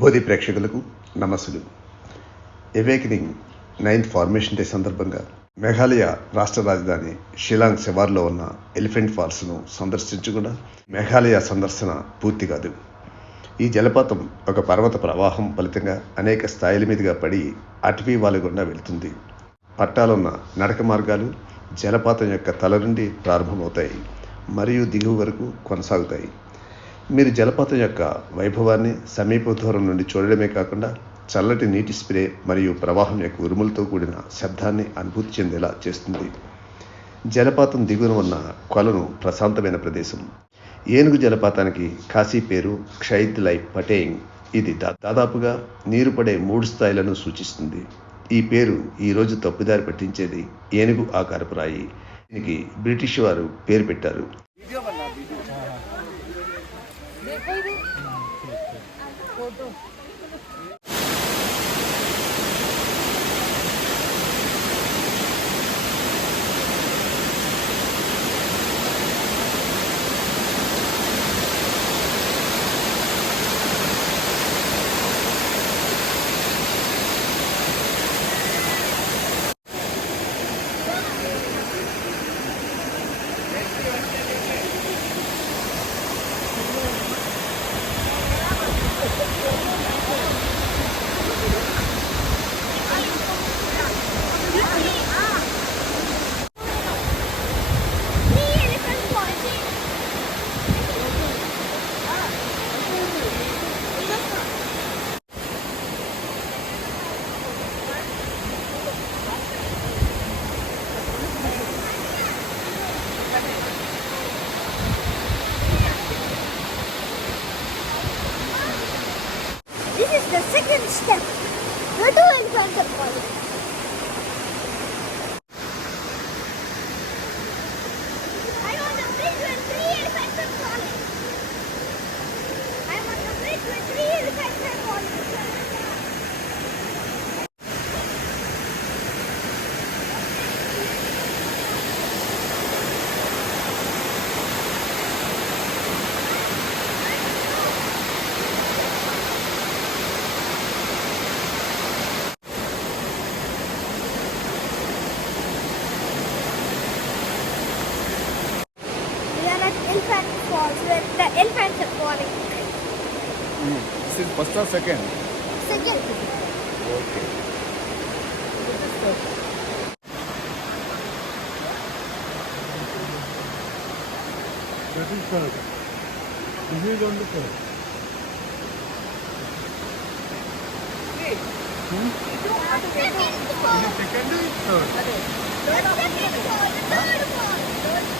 బోధి ప్రేక్షకులకు నమస్సులు. Awakening ninth formation day సందర్భంగా మేఘాలయ రాష్ట్ర రాజధాని షిలాంగ్ శివార్లో ఉన్న ఎలిఫెంట్ ఫాల్స్ను సందర్శించకుండా మేఘాలయ సందర్శన పూర్తి కాదు. ఈ జలపాతం ఒక పర్వత ప్రవాహం ఫలితంగా అనేక స్థాయిల మీదుగా పడి అటవీ వాళ్ళ గుండా వెళుతుంది. పట్టాలున్న నడక మార్గాలు జలపాతం యొక్క తల నుండి ప్రారంభమవుతాయి. మరియు దిగువ వరకు కొనసాగుతాయి. మీరు జలపాతం యొక్క వైభవాన్ని సమీప దూరం నుండి చూడడమే కాకుండా చల్లటి నీటి స్ప్రే మరియు ప్రవాహం యొక్క ఉరుములతో కూడిన శబ్దాన్ని అనుభూతి చెందేలా చేస్తుంది. జలపాతం దిగువన ఉన్న కొలను ప్రశాంతమైన ప్రదేశం. ఏనుగు జలపాతానికి కాశీ పేరు క్షైత్లై పటేయింగ్. ఇది దాదాపుగా నీరు పడే మూడు స్థాయిలను సూచిస్తుంది. ఈ పేరు ఈరోజు తప్పుదారి పట్టించేది ఏనుగు ఆకారపు రాయి. దీనికి బ్రిటిష్ వారు పేరు పెట్టారు. 哎，对对对，活动。is the second step. Return from the point. Elephant Falls where the elephants are falling. This is first or second? Second. Okay. That is third. This is on the third. Second fall. This is second is third. Second fall. The third fall.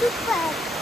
Super.